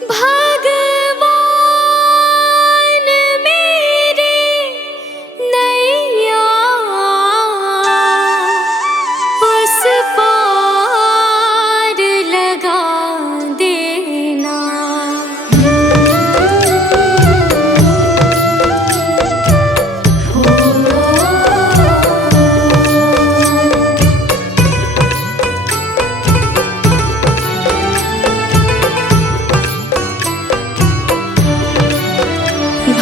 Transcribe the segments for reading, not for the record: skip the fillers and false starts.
भगवान मेरे नैया उस पार लगा देना।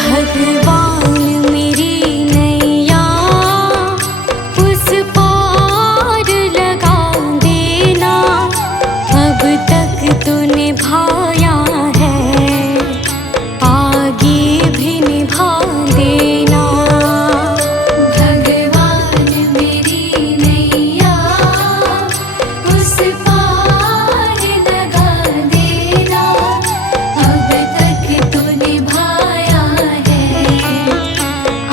भगवान मेरी नैया उस पार लगा देना। अब तक तो निभाया है, आगे भी निभा देना। भगवान मेरी नैया उस पार लगा देना। अब तक तो निभाया है,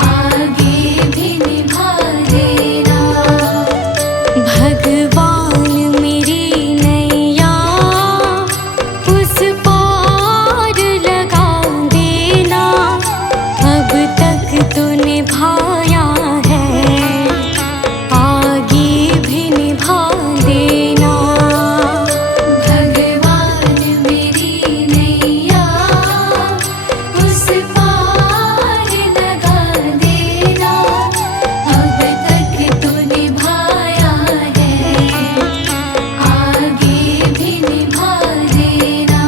आगे भी निभा देना। भगवान मेरी नैया उस पार लगा देना। अब तक तो निभाया है, आगे भी निभा देना। भगवान मेरी नैया उस पार लगा देना। अब तक तो निभाया है, आगे भी निभा देना।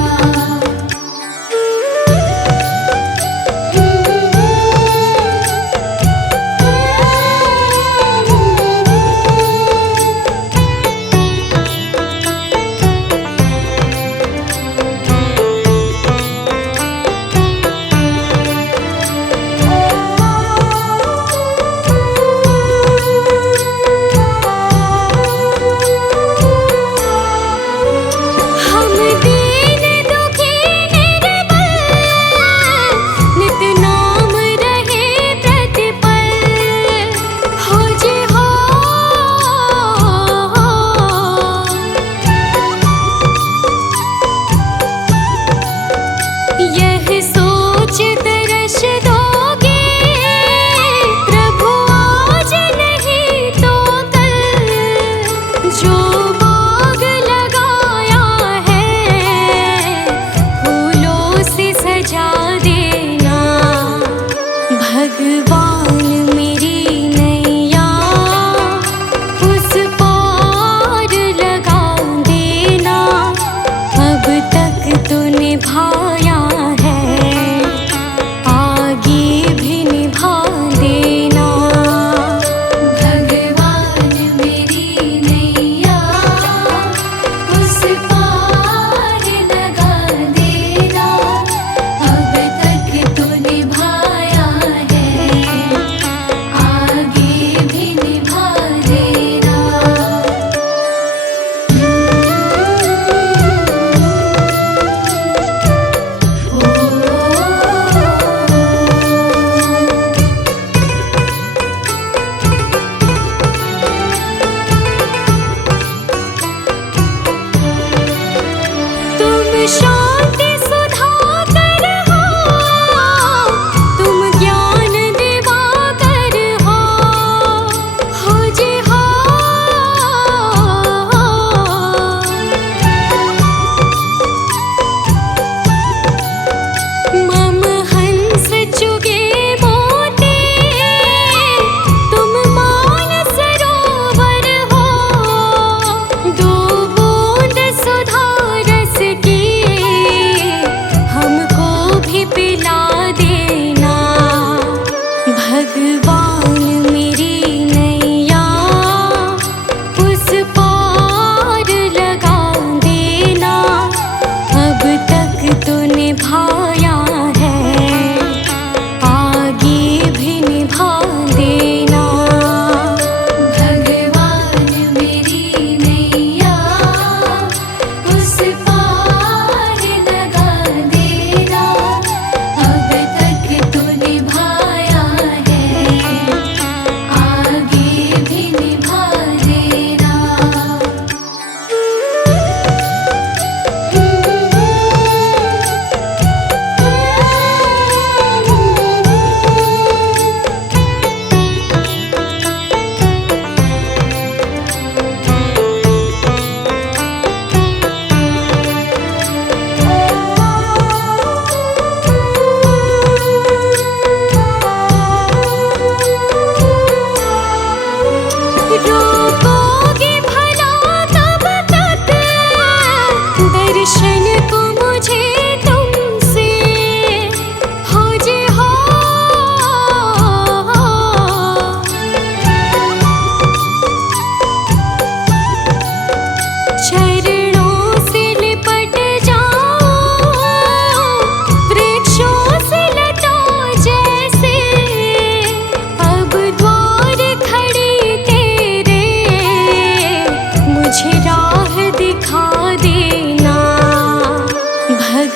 हम दीन दुखी निर्बल, नित नाम रहे प्रतिपल। हो जे हो यह सोच तरस दोगे, प्रभु आज नहीं तो कल। जो बाग लगाया है, फूलों से सजा देना। भगवान मेरी नैया उस पार लगा देना। अब तक तो निभाया है, आगे भी निभा देना। भगवान मेरी नैया उस पार लगा देना। अब तक तो निभाया है, आगे भी निभा देना।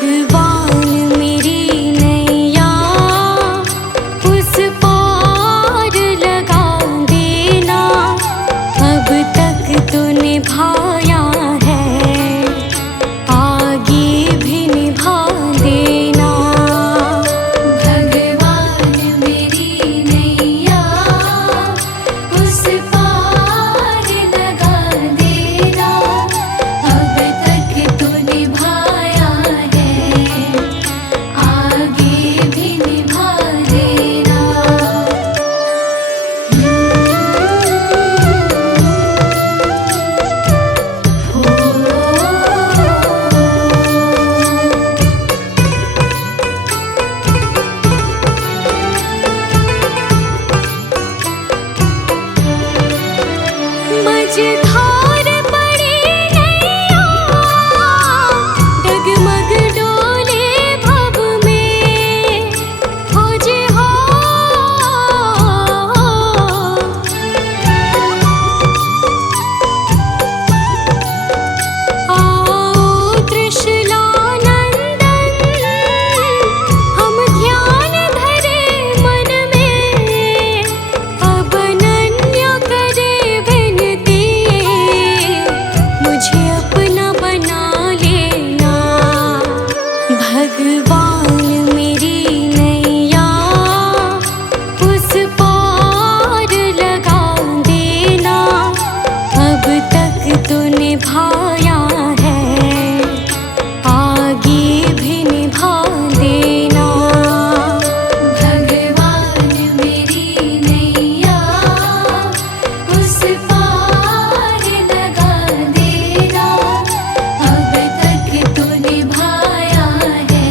भगवान मेरी नैया उस पार लगा देना, अब तक तो निभाया है, आगे भी निभा देना। भगवान मेरी नैया उस पार लगा देना, अब तक तो निभाया है, आगे भी निभा देना। मझधार पड़ी नैया, डगमग डोले भव में, खोजे हो आओ त्रिशूलानंदन, हम ध्यान धरे मन में, अब अनन्य करे विनती, मुझे अपना बना लेना। भगवान मेरी नैया उस पार लगा देना, अब तक तो निभाया है, आगे भी निभा देना। भगवान मेरी नैया उस पार लगा देना, अब तक तो निभाया है,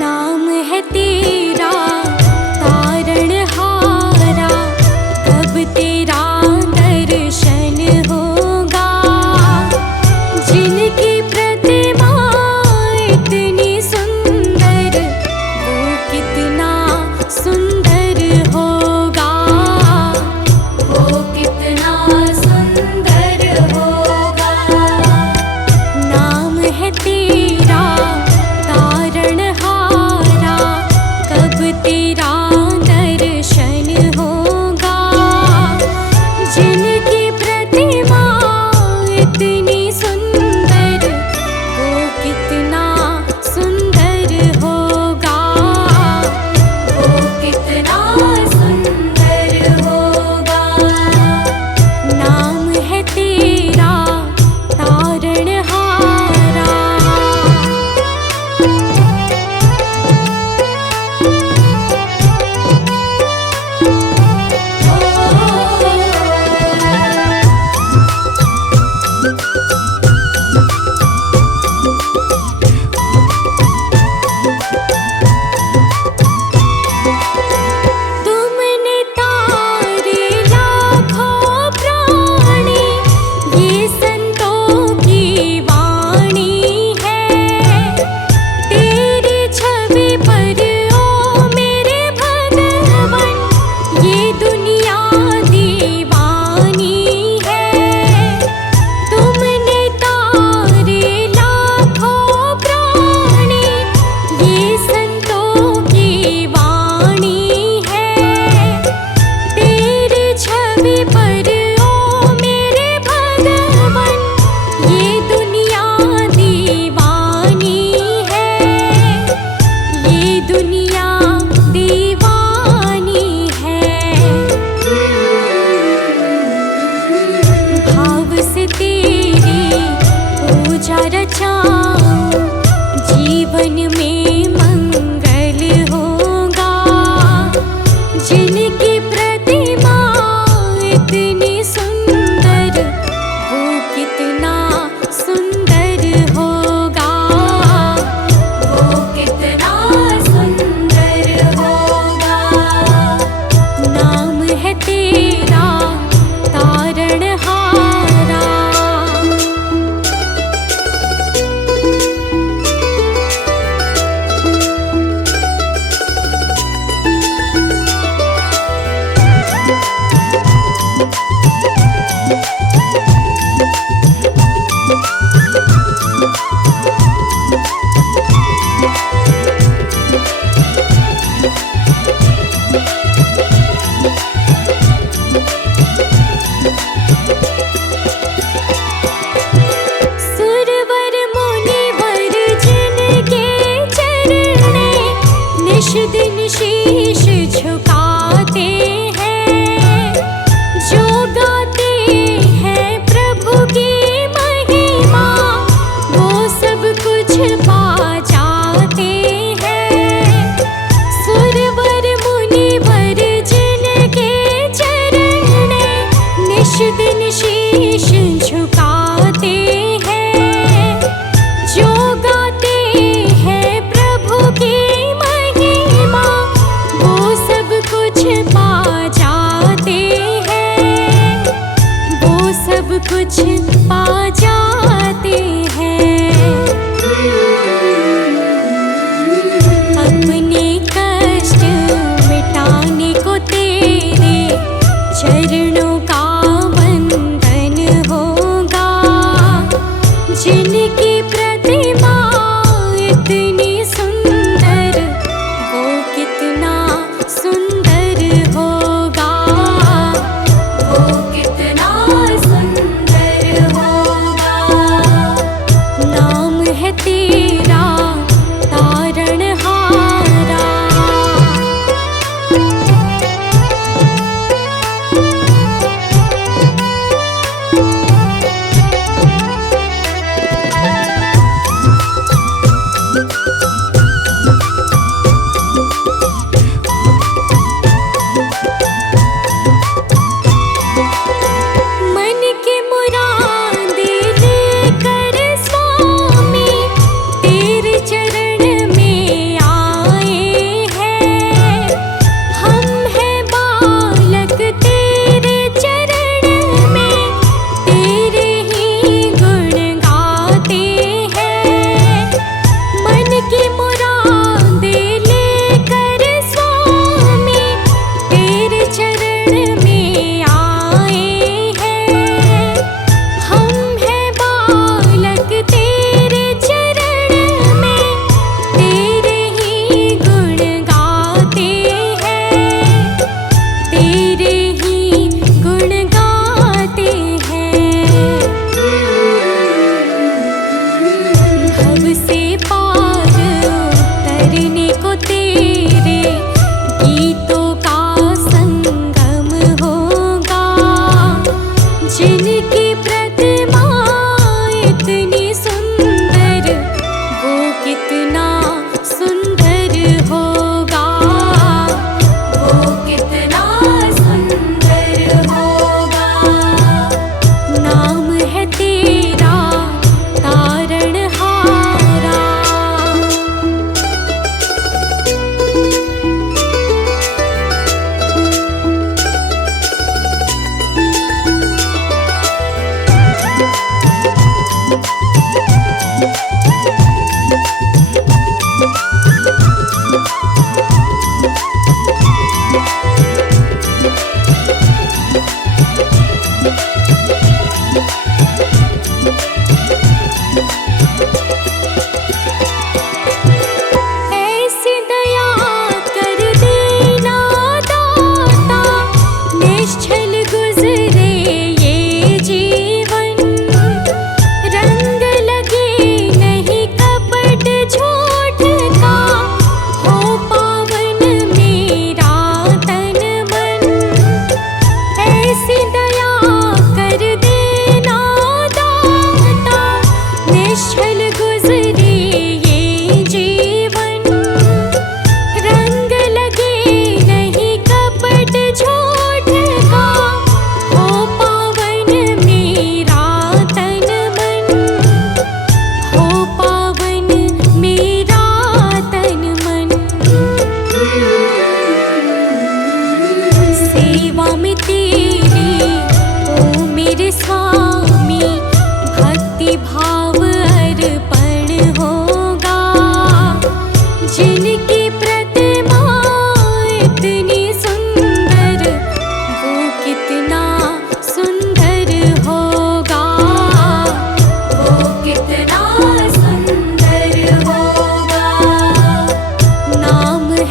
नाम है तेरा तारणहारा, कब तेरा दर्शन होगा। जिनकी प्रतिमा इतनी सुंदर, वो कितना सुंदर होगा। वो कितना सुंदर होगा। नाम है तेरा तारणहारा, कब तेरा दर्शन होगा। जिनकी प्रतिमा इतनी सुंदर, वो कितना सुंदर होगा। वो कितना सुंदर होगा। नाम है तेरा तारणहारा। तुमने तारे लाखों प्राणी, ये संतों की वाणी है। तेरी छवि पर ओ मेरे भगवन, ये दुनिया दीवानी है। तुमने तारे लाखों प्राणी, ये संतों की वाणी है। तेरी छवि पर ओ मेरे भगवन, ये दुनिया दीवानी है। ये दुनिया दीवानी है। भाव से तेरी पूजा रचाऊं, जीवन में मंगल होगा। जिनकी प्रतिमा इतनी सुंदर, वो कितना सुंदर होगा। वो कितना सुंदर होगा। नाम है तेरा तारणहारा। सुरवर मुनिवर जिनके चरणे, निश दिन शीश झुकाते हैं। जो गाते हैं प्रभु की महिमा, वो सब कुछ पा जाते हैं। सुरवर मुनिवर जिनके चरणे, निश दिन शीश झुकाते हैं। जो गाते हैं प्रभु की महिमा,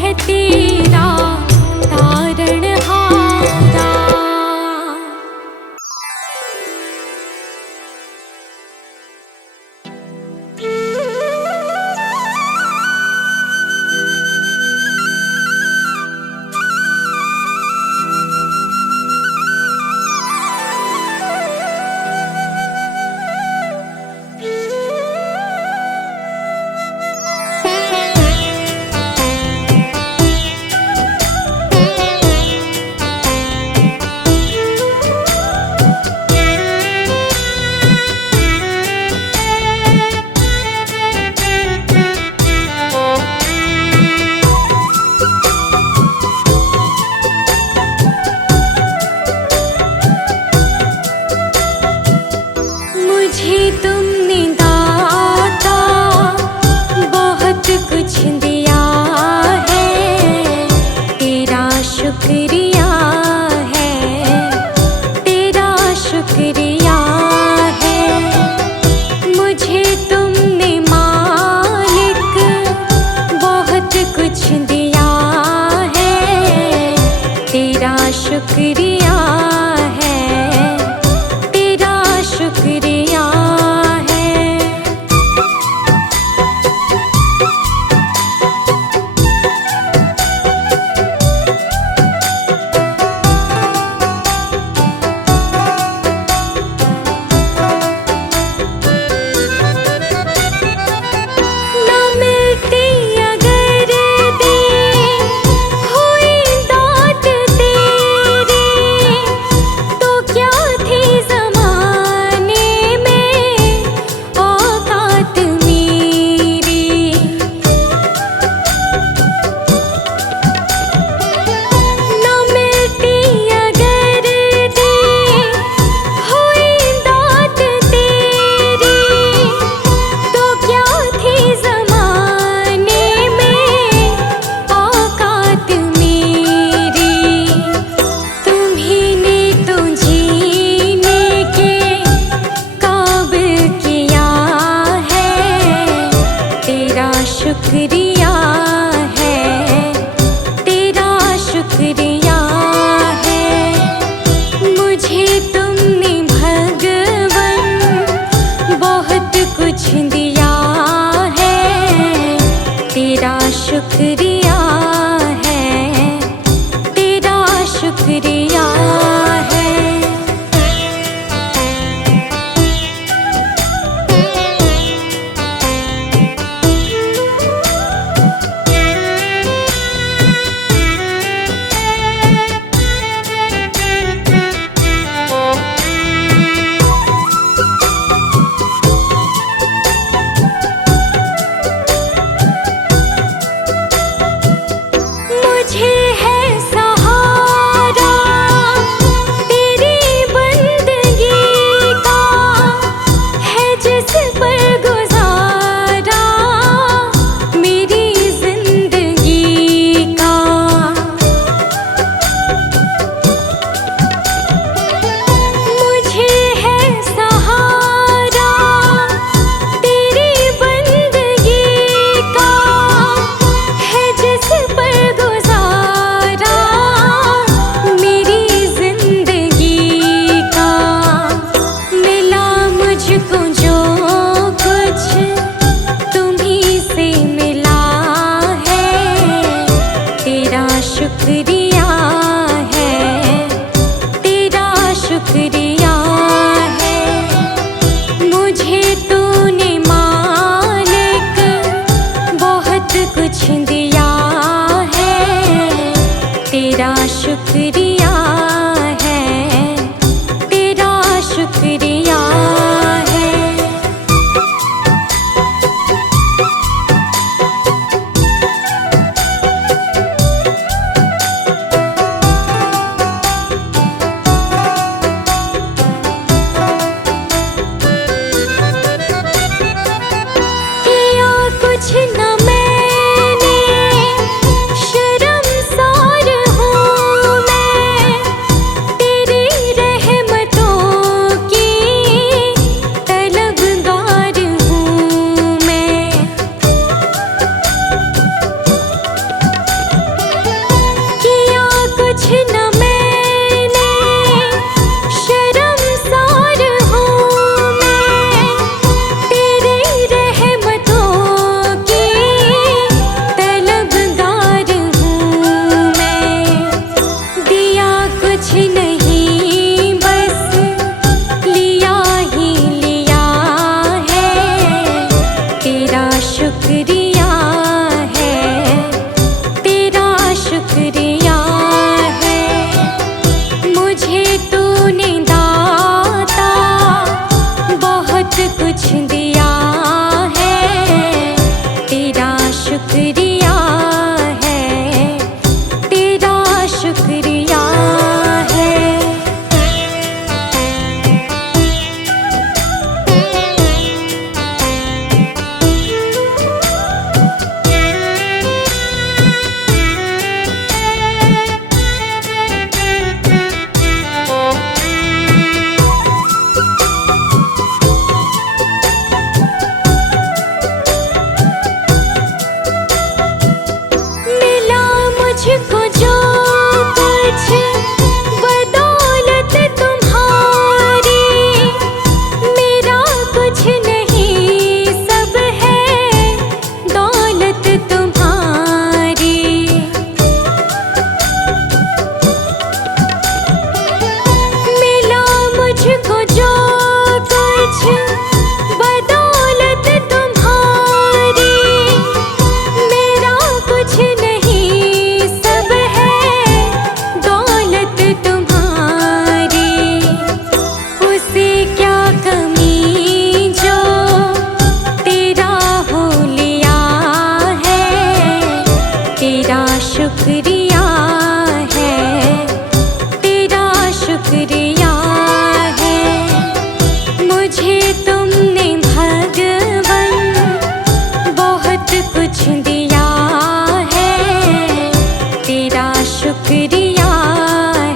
है तेरा तारणहारा। मुझको जो कुछ बदौलत तुम्हारी, मेरा कुछ नहीं सब है दौलत तुम्हारी। मिला मुझको जो कुछ बदौलत तुम्हारी, मेरा कुछ नहीं सब है दौलत तुम्हारी। उसे क्या कमी जो तेरा हो लिया है, तेरा शुक्रिया है, तेरा शुक्रिया है। मुझे तुमने भगवन बहुत कुछ दिया है, तेरा शुक्रिया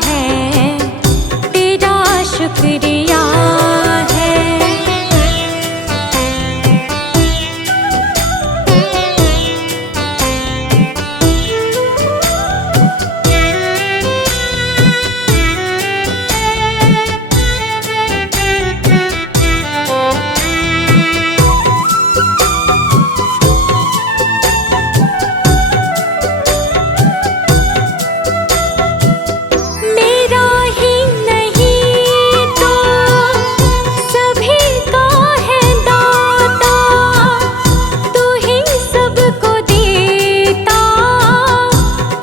है, तेरा शुक्रिया है। मेरा ही नहीं तो सभी का है दाता, तू ही सबको देता,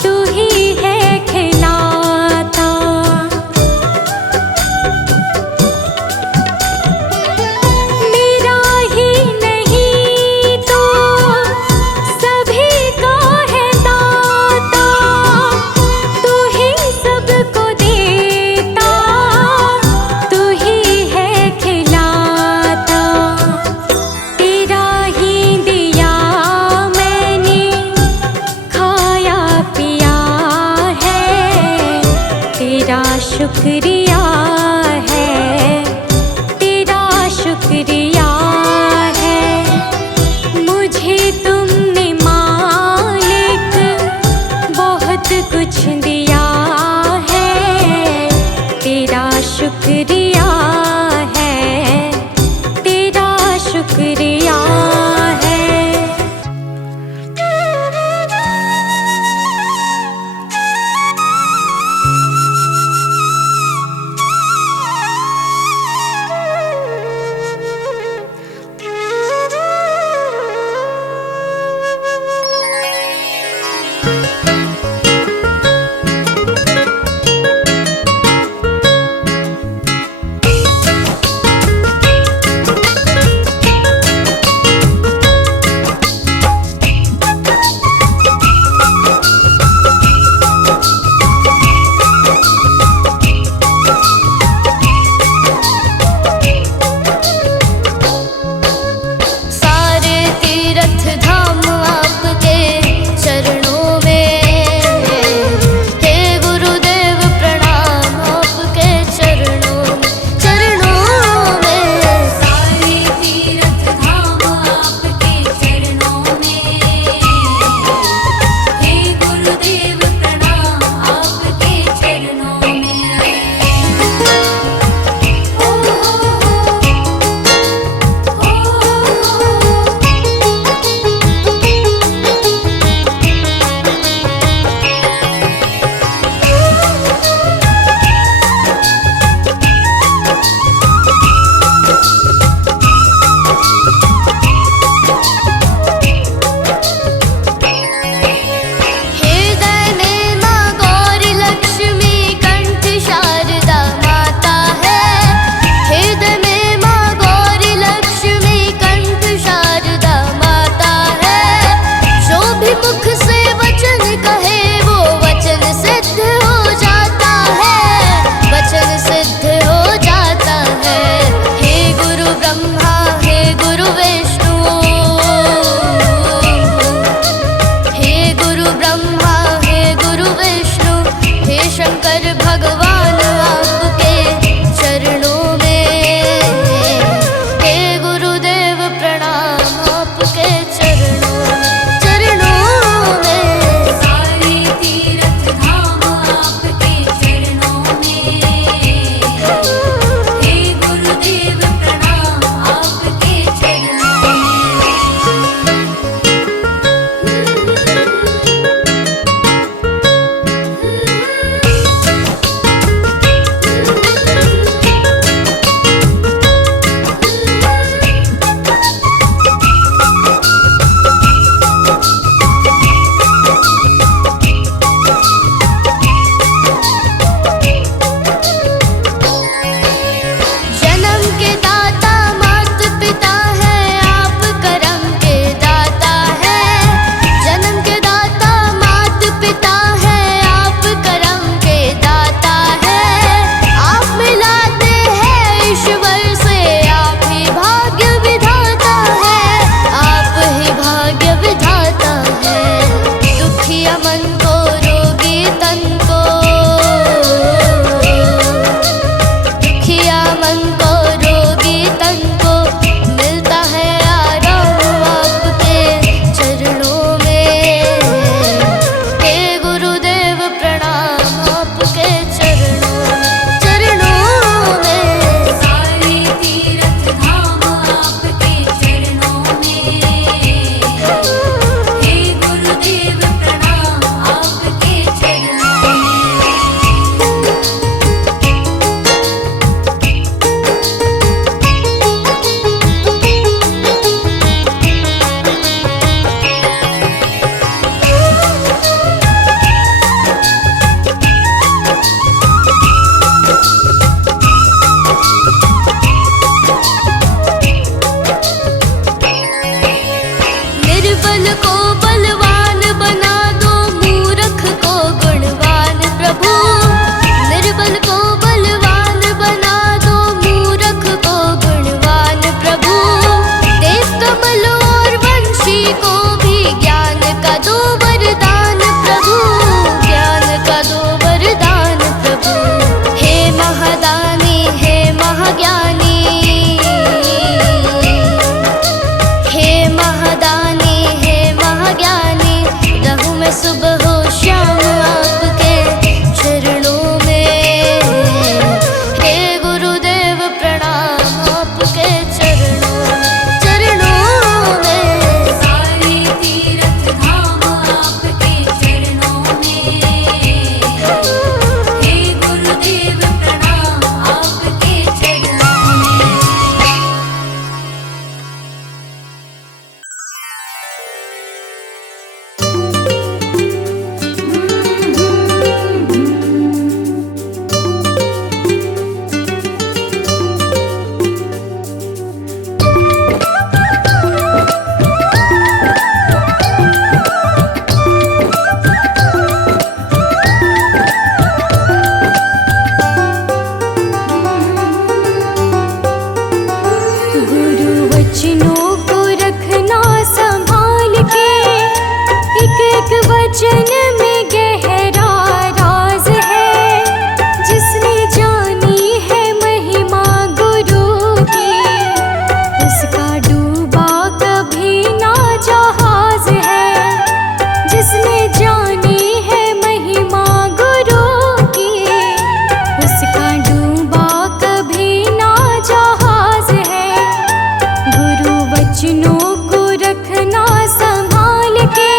तू ही है खिलाता। मेरा ही नहीं तो सभी का है दाता, तू ही सबको देता, तू ही है खिलाता। तेरा ही दिया मैंने खाया पिया है, तेरा शुक्रिया है, तेरा शुक्रिया है। मुझे तुमने मालिक बहुत कुछ दिया है, तेरा शुक्रिया है, तेरा शुक्रिया है। सारे तीर्थ धाम आपके चरणों में श्याम आपके चरणों में। हे गुरुदेव प्रणाम आपके चरणों में। सारे तीर्थ धाम आपके चरणों में। हे गुरुदेव प्रणाम आपके चरणों में। गुरु वचनों को रखना संभाल के, एक एक वचन में गहरा राज है। जिसने जानी है महिमा गुरु की, उसका डूबा कभी ना जहाज है। जिसने जानी है महिमा गुरु की, उसका डूबा कभी ना जहाज है। गुरु वचनों को रखना संभाल के,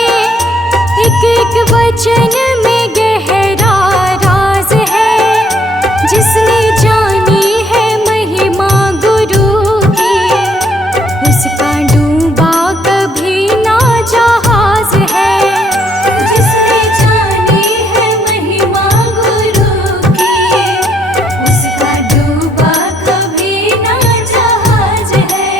एक एक वचन में गहरा राज है। जिसने जानी है महिमा गुरु की, उसका डूबा कभी ना जहाज है। जिसने जानी है महिमा गुरु की, उसका डूबा कभी ना जहाज है।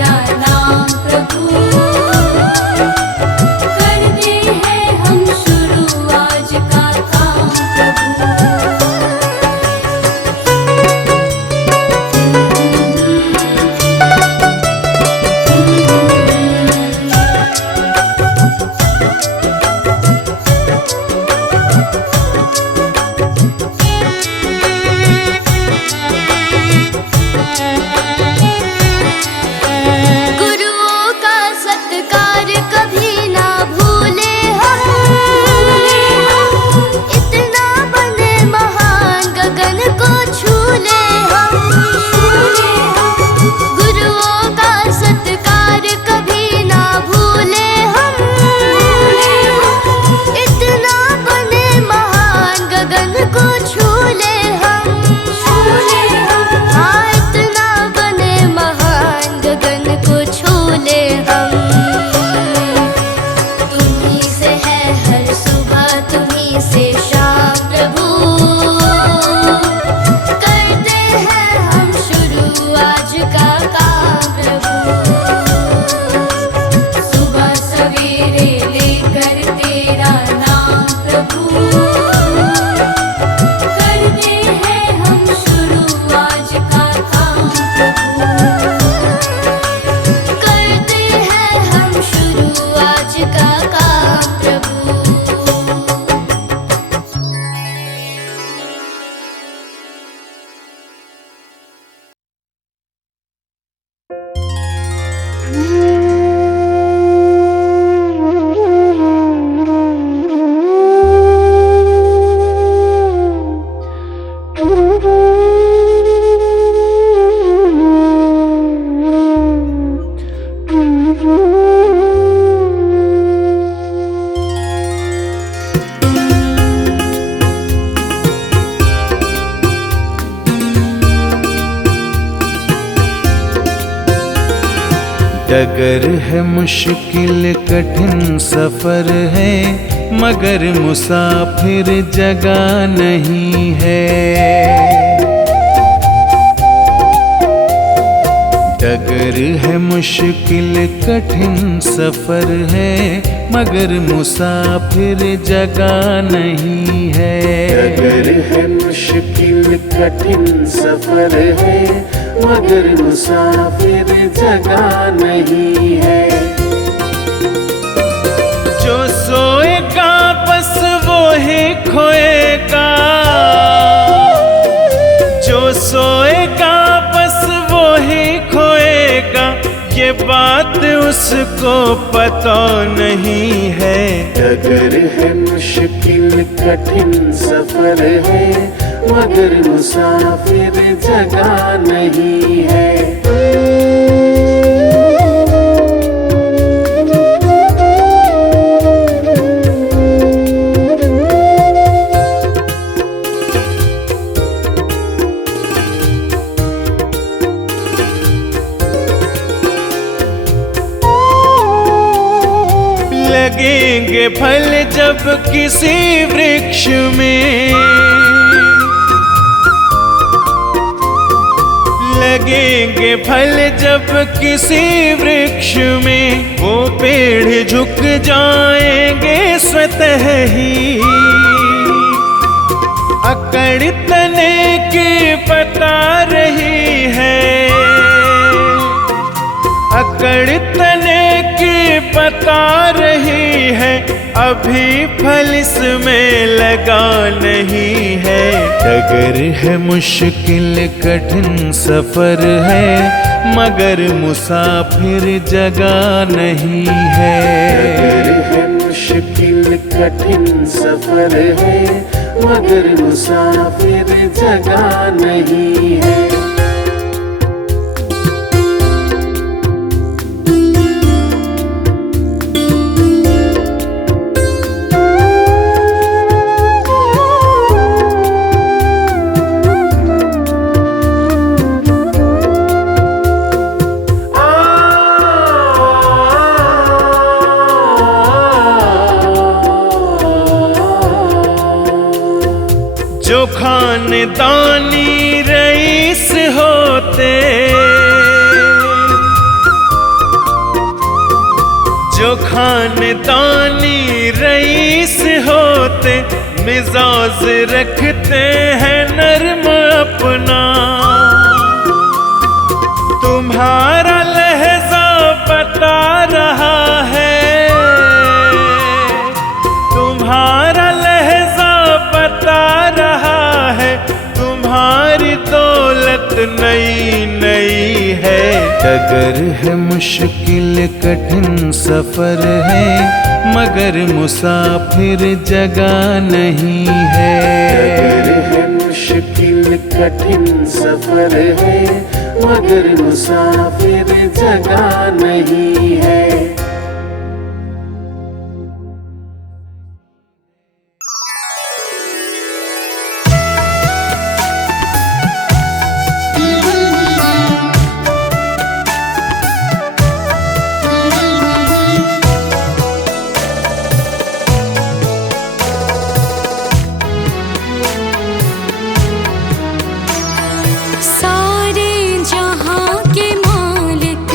तेरा नाम प्रभु, करते हैं हम शुरू आज का काम प्रभु। गुरुओं का सत्कार कभी ना भूले हम, इतना बने महान गगन को छू ले हम। गुरुओं का सत्कार कभी ना भूले हम, इतना बने महान गगन को छू ले हम। हाँ, इतना बने महान गगन को छू ले हम। तुम्हीं से है हर सुबह, तुम्हीं से शाम प्रभु, करते हैं हम शुरू आज का काम प्रभु। सुबह सवेरे लेकर तेरा नाम प्रभु, करते हैं हम शुरू आज का काम प्रभु। करते हैं हम शुरू आज का काम प्रभु। डगर है मुश्किल कठिन सफर है, मगर मुसाफिर जगह नहीं है। डगर है मुश्किल कठिन सफर है, मगर मुसाफिर जगह नहीं है। डगर है मुश्किल कठिन सफर है, मगर मुसाफिर जगह नहीं है। जो सोएगा बस वो ही खोएगा, जो सोएगा बस वो ही खोएगा, ये बात उसको पता नहीं है। डगर है मुश्किल कठिन सफर है, मगर मुसाफिर जगह नहीं है। लगेंगे फल जब किसी वृक्ष में, लगेंगे फल जब किसी वृक्ष में, वो पेड़ झुक जाएंगे स्वतः ही। अकड़ तने की बता रही है, अकड़ तने की बता रही है, अभी फल इसमें लगा नहीं है। डगर है मुश्किल कठिन सफर है, मगर मुसाफिर जगह नहीं है। डगर है मुश्किल कठिन सफर है, मगर मुसाफिर जगह नहीं है। जो खानदानी रईस होते, जो खानदानी रईस होते मिजाज रखते हैं नर्म अपना। तुम्हारा लहजा बता रहा है, तुम्हारा लहजा बता रहा है, तुम्हारी दौलत नई नई है। डगर है मुश्किल कठिन सफर है, मगर मुसाफिर जगह नहीं है। डगर है मुश्किल कठिन सफर है, मगर मुसाफिर जगह नहीं है। सारे जहां के मालिक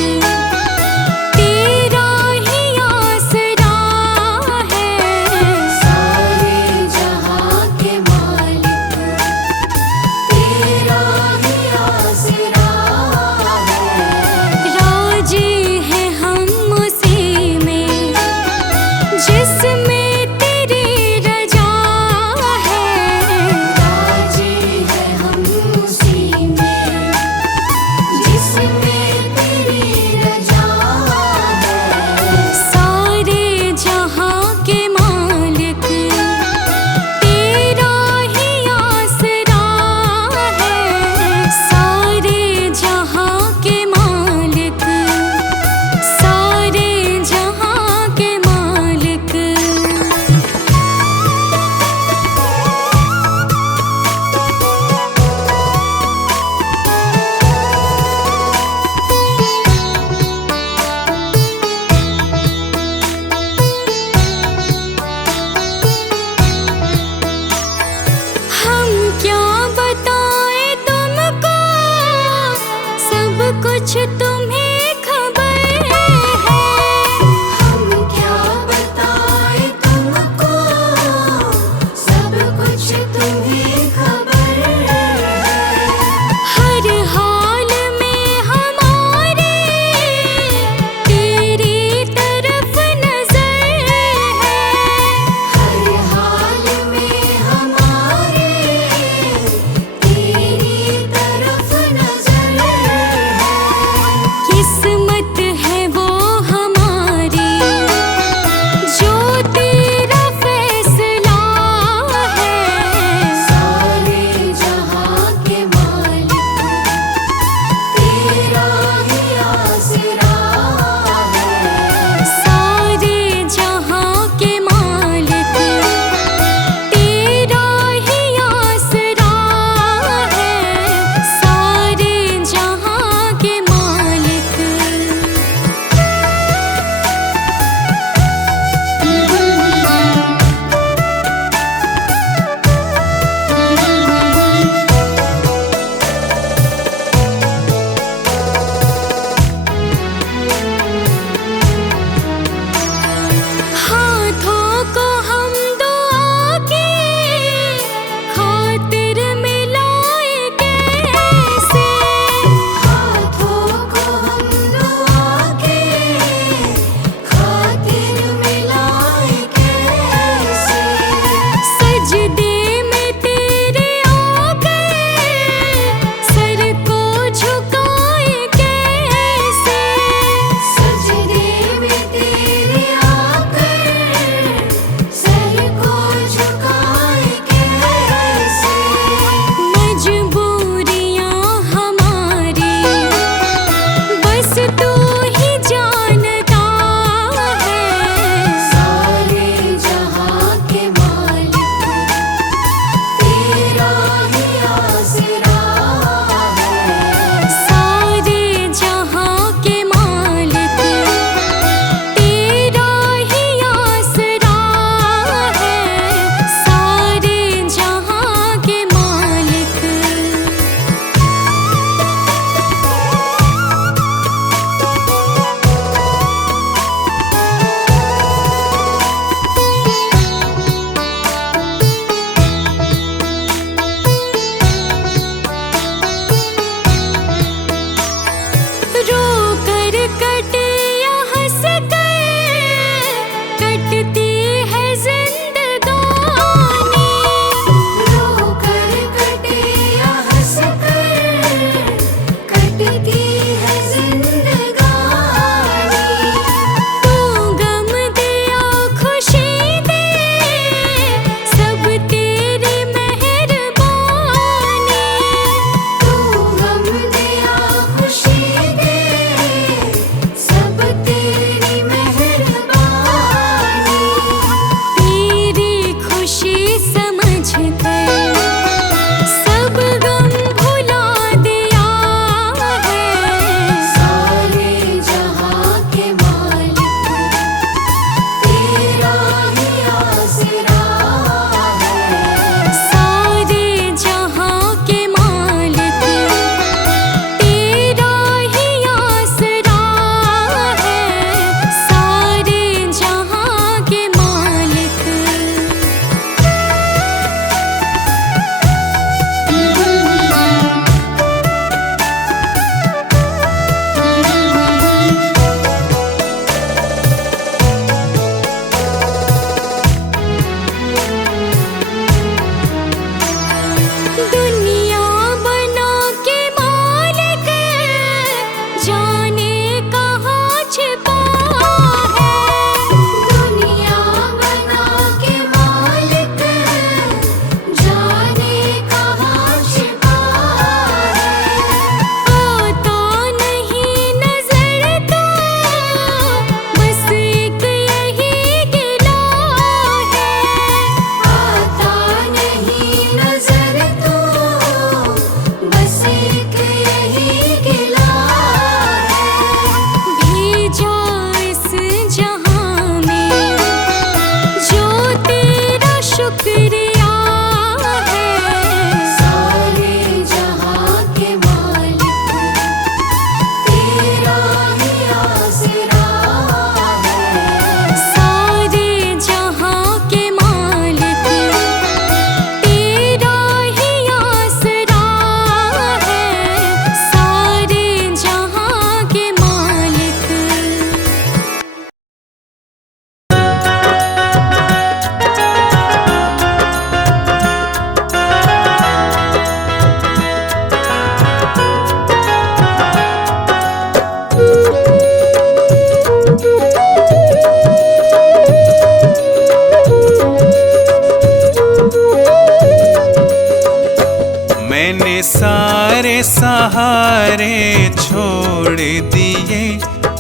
दिए,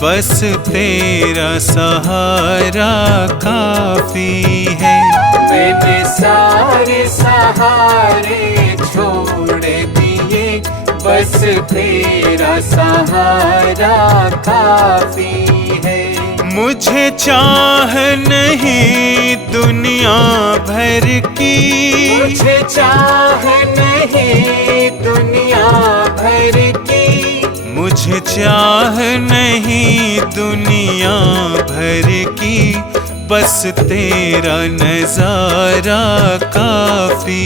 बस तेरा सहारा काफी है। मैंने सारे सहारे छोड़ दिए, बस तेरा सहारा काफी है। मुझे चाह नहीं दुनिया भर की, मुझे चाह नहीं दुनिया भर की, मुझे चाह नहीं दुनिया भर की, बस तेरा नजारा काफी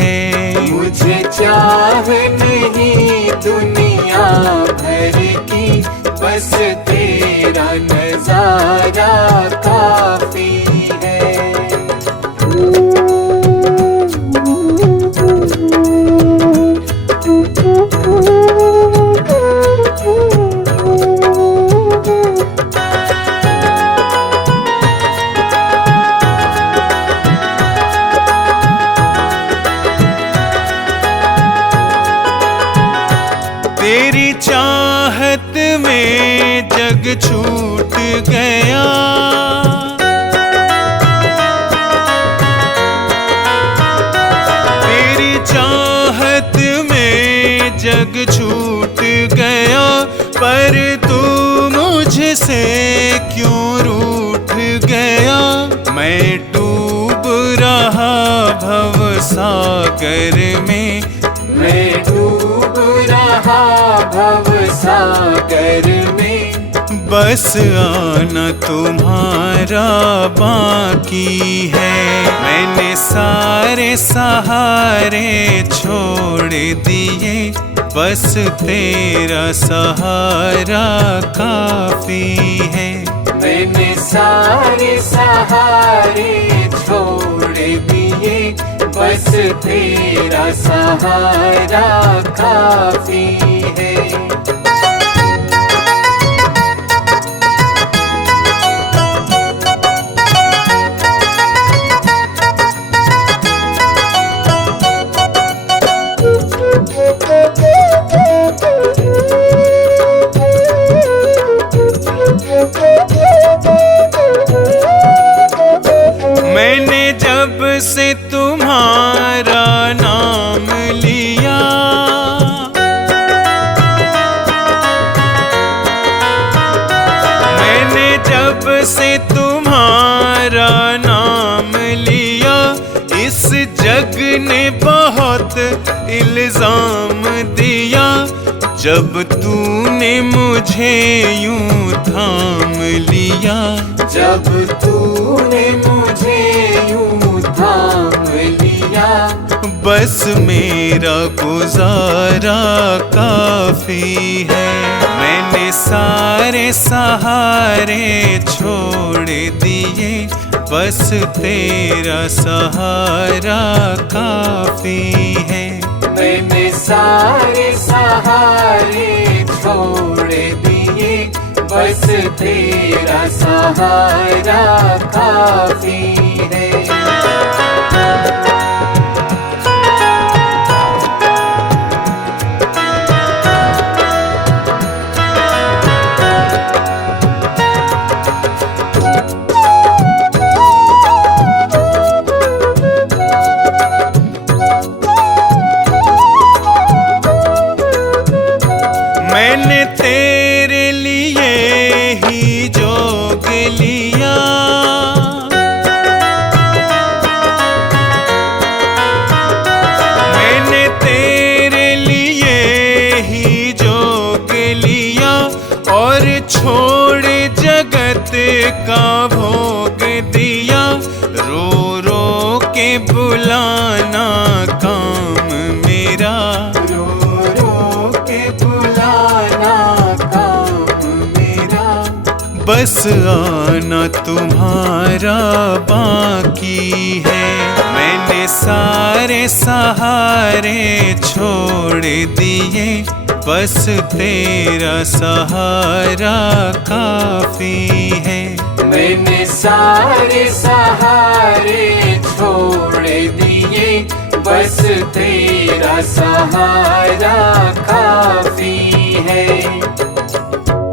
है। मुझे चाह नहीं दुनिया भर की, बस तेरा नजारा काफी है। तेरी चाहत में जग छूट गया, तेरी चाहत में जग छूट गया, पर तू मुझसे क्यों रूठ गया। मैं डूब रहा भव सागर में, मैं डूब रहा भव सागर में, बस आना तुम्हारा बाकी है। मैंने सारे सहारे छोड़ दिए, बस तेरा सहारा काफी है। मैंने सारे सहारे छोड़ दिए, बस तेरा सहारा काफी है। मैंने जब से तुम्हारा नाम लिया, मैंने जब से तुम्हारा नाम लिया, इस जग ने बहुत इल्जाम दिया। जब तूने मुझे यूं थाम लिया, जब तूने मुझे यूं थाम लिया, बस मेरा गुजारा काफी है। मैंने सारे सहारे छोड़ दिए, बस तेरा सहारा काफी है। मैंने सारे सहारे छोड़ दिए, बस तेरा सहारा काफी है। मैंने तेरे लिए ही जोग लिया, मैंने तेरे लिए ही जोग लिया, और छोड़ जगत का भोग दिया। रो रो के बुलाना काम मेरा, रो रो के बुलाना काम मेरा, बस आना तुम्हारा बाकी है। मैंने सारे सहारे छोड़ दिए, बस तेरा सहारा काफी है। मैंने सारे सहारे छोड़ दिए, बस तेरा सहारा काफी है।